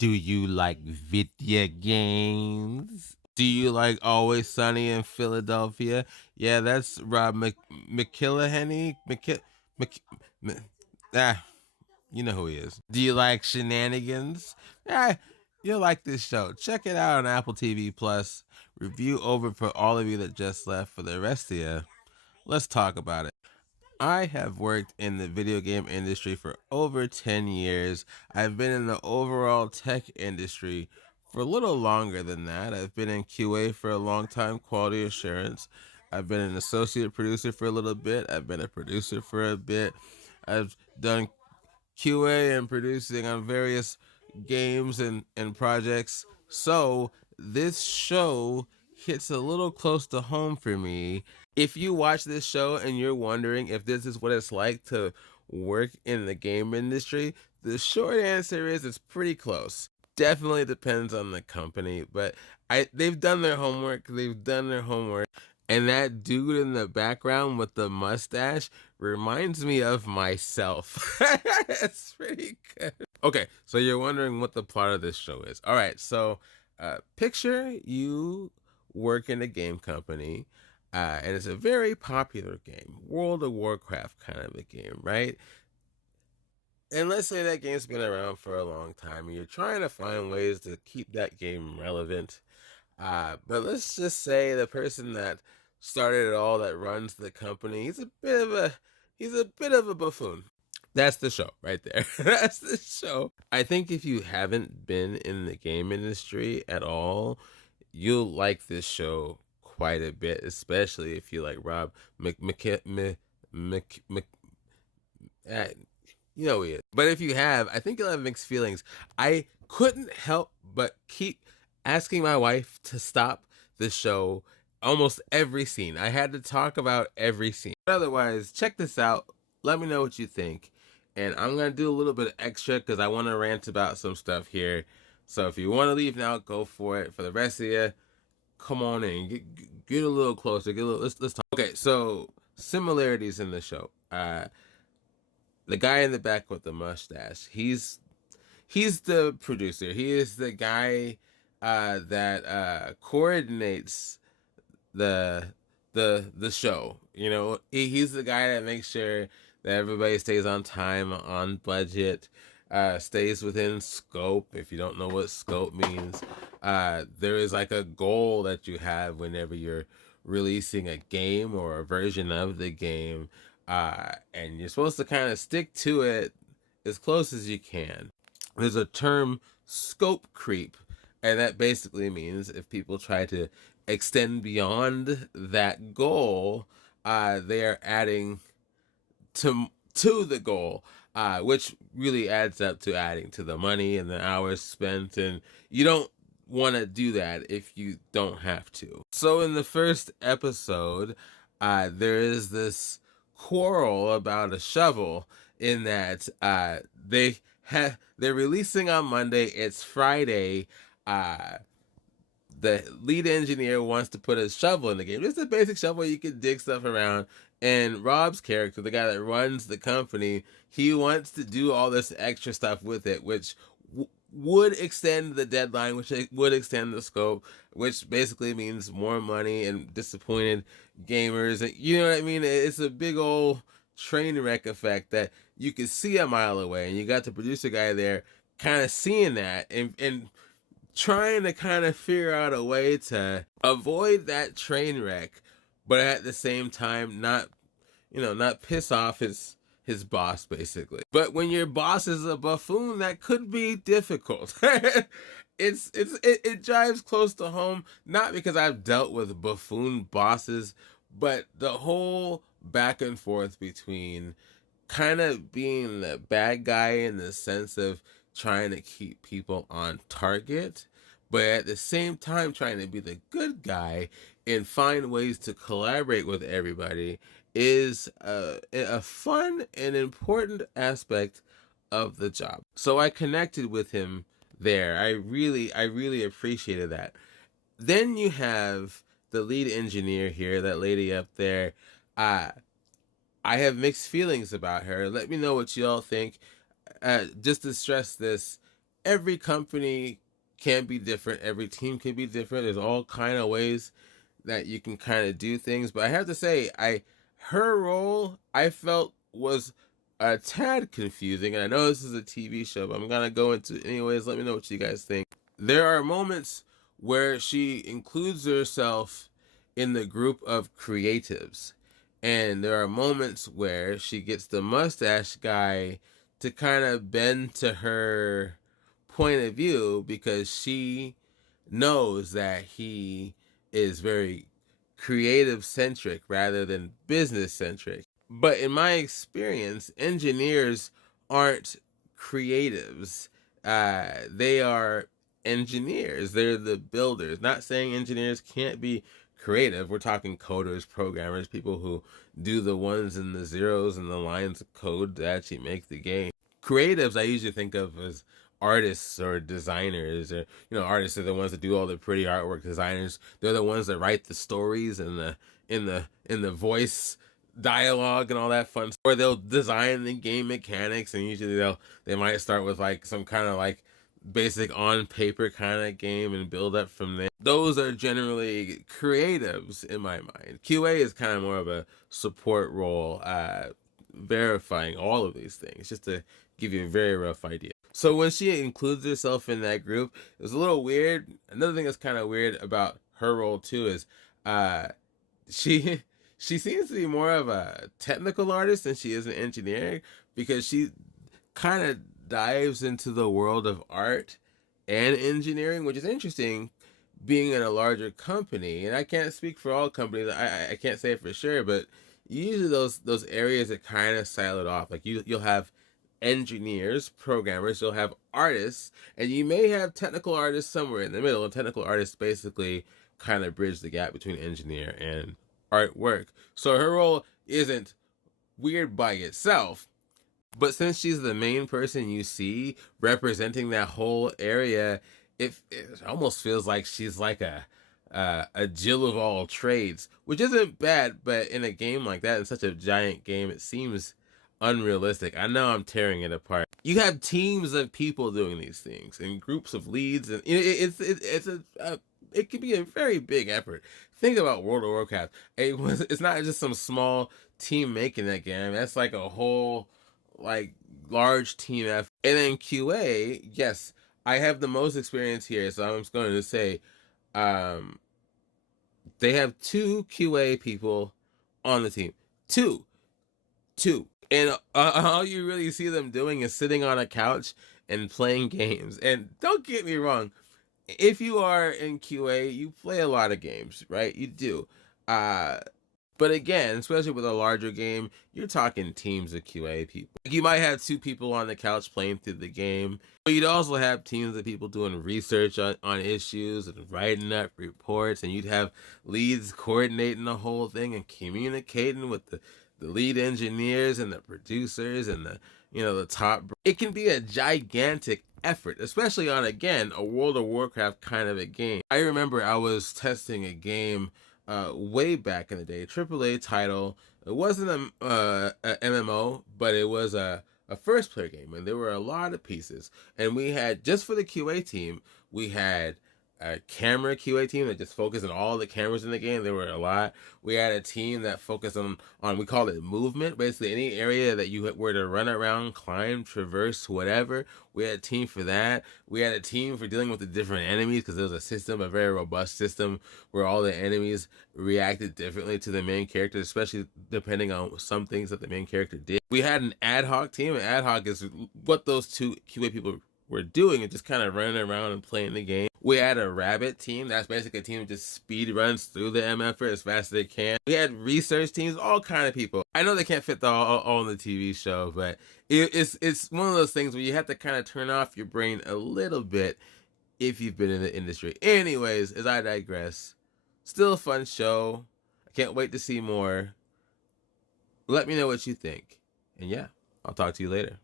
Do you like video games? Do you like Always Sunny in Philadelphia? Yeah, that's Rob McKillaheny. Mc, Mc, ah, you know who he is. Do you like shenanigans? Yeah, you'll like this show. Check it out on Apple TV Plus. Review over for all of you that just left. For the rest of you, let's talk about it. I have worked in the video game industry for over 10 years. I've been in the overall tech industry for a little longer than that. I've been in QA for a long time, quality assurance. I've been an associate producer for a little bit. I've been a producer for a bit. I've done QA and producing on various games and projects. So this show hits a little close to home for me. If you watch this show and you're wondering if this is what it's like to work in the game industry, the short answer is it's pretty close. Definitely depends on the company, but they've done their homework. They've done their homework. And that dude in the background with the mustache reminds me of myself. It's pretty good. Okay, so you're wondering what the plot of this show is. All right, so picture you work in a game company, and it's a very popular game, World of Warcraft kind of a game, right? And let's say that game's been around for a long time, and you're trying to find ways to keep that game relevant. But let's just say the person that started it all, that runs the company, he's a bit of a buffoon. That's the show right there. That's the show. I think if you haven't been in the game industry at all, you'll like this show quite a bit, especially if you like Rob Mc, uh, you know he is. But if you have, I think you'll have mixed feelings. I couldn't help but keep asking my wife to stop the show almost every scene. I had to talk about every scene. But otherwise, check this out. Let me know what you think. And I'm going to do a little bit of extra because I want to rant about some stuff here. So if you want to leave now, go for it. For the rest of you, come on in. Get a little closer. Let's talk. Okay, so similarities in the show. The guy in the back with the mustache, he's the producer. He is the guy that coordinates the the show. You know, he's the guy that makes sure that everybody stays on time, on budget, stays within scope. If you don't know what scope means, there is like a goal that you have whenever you're releasing a game or a version of the game, and you're supposed to kind of stick to it as close as you can. There's a term, scope creep, and that basically means if people try to extend beyond that goal, they are adding to the goal, which really adds up to adding to the money and the hours spent, and you don't want to do that if you don't have to. So in the first episode, there is this quarrel about a shovel in that they're releasing on Monday. It's Friday. The lead engineer wants to put a shovel in the game. Just a basic shovel you can dig stuff around. And Rob's character, the guy that runs the company, he wants to do all this extra stuff with it, which would extend the deadline, which would extend the scope, which basically means more money and disappointed gamers. You know what I mean? It's a big old train wreck effect that you can see a mile away, and you got the producer guy there kind of seeing that and trying to kind of figure out a way to avoid that train wreck, but at the same time not piss off his boss, basically. But when your boss is a buffoon, that could be difficult. It drives close to home, not because I've dealt with buffoon bosses, but the whole back and forth between kind of being the bad guy in the sense of trying to keep people on target, but at the same time trying to be the good guy and find ways to collaborate with everybody is a fun and important aspect of the job. So I connected with him there. I really appreciated that. Then you have the lead engineer here, that lady up there. I have mixed feelings about her. Let me know what y'all think. Just to stress this, every company can be different. Every team can be different. There's all kind of ways that you can kind of do things. But I have to say, her role I felt was a tad confusing. And I know this is a TV show, but I'm gonna go into it anyways. Let me know what you guys think. There are moments where she includes herself in the group of creatives, and there are moments where she gets the mustache guy to kind of bend to her point of view because she knows that he is very creative centric rather than business centric. But in my experience, engineers aren't creatives. They are engineers. They're the builders. Not saying engineers can't be creative. We're talking coders, programmers, people who do the ones and the zeros and the lines of code to actually make the game. Creatives I usually think of as artists or designers, or artists are the ones that do all the pretty artwork. Designers, they're the ones that write the stories and the voice dialogue and all that fun stuff. Or they'll design the game mechanics, and usually they might start with like some kind of like basic on paper kind of game and build up from there. Those are generally creatives in my mind. QA is kind of more of a support role, verifying all of these things, just to give you a very rough idea. So when she includes herself in that group, it was a little weird. Another thing that's kind of weird about her role too is she she seems to be more of a technical artist than she is an engineer, because she kind of dives into the world of art and engineering, which is interesting being in a larger company. And I can't speak for all companies. I can't say it for sure, but usually those areas are kind of siloed off. Like you'll have engineers, programmers, you'll have artists, and you may have technical artists somewhere in the middle. And technical artists basically kind of bridge the gap between engineer and artwork. So her role isn't weird by itself, but since she's the main person you see representing that whole area, it almost feels like she's like a Jill of all trades, which isn't bad. But in a game like that, in such a giant game, it seems unrealistic. I know I'm tearing it apart. You have teams of people doing these things and groups of leads, and it can be a very big effort. Think about World of Warcraft. It's not just some small team making that game. That's like a whole like large team effort. And then QA, yes, I have the most experience here, so I'm just going to say, um, they have two QA people on the team. Two, and all you really see them doing is sitting on a couch and playing games. And don't get me wrong, if you are in QA, you play a lot of games, right? You do. Uh, but again, especially with a larger game, you're talking teams of QA people. You might have two people on the couch playing through the game, but you'd also have teams of people doing research on issues and writing up reports, and you'd have leads coordinating the whole thing and communicating with the lead engineers and the producers and the top. It can be a gigantic effort, especially on, again, a World of Warcraft kind of a game. I remember I was testing a game way back in the day, AAA title. It wasn't a MMO, but it was a first player game, and there were a lot of pieces. And we had, just for the QA team, we had a camera QA team that just focused on all the cameras in the game. There were a lot. We had a team that focused on we call it movement, basically any area that you were to run around, climb, traverse, whatever. We had a team for that. We had a team for dealing with the different enemies, because there was a system, a very robust system, where all the enemies reacted differently to the main character, especially depending on some things that the main character did. We had an ad hoc team. An ad hoc is what those two QA people were doing, and just kind of running around and playing the game. We had a rabbit team. That's basically a team that just speed runs through the MFR as fast as they can. We had research teams, all kind of people. I know they can't fit all in the TV show, but it's one of those things where you have to kind of turn off your brain a little bit if you've been in the industry. Anyways, as I digress, still a fun show. I can't wait to see more. Let me know what you think. And yeah, I'll talk to you later.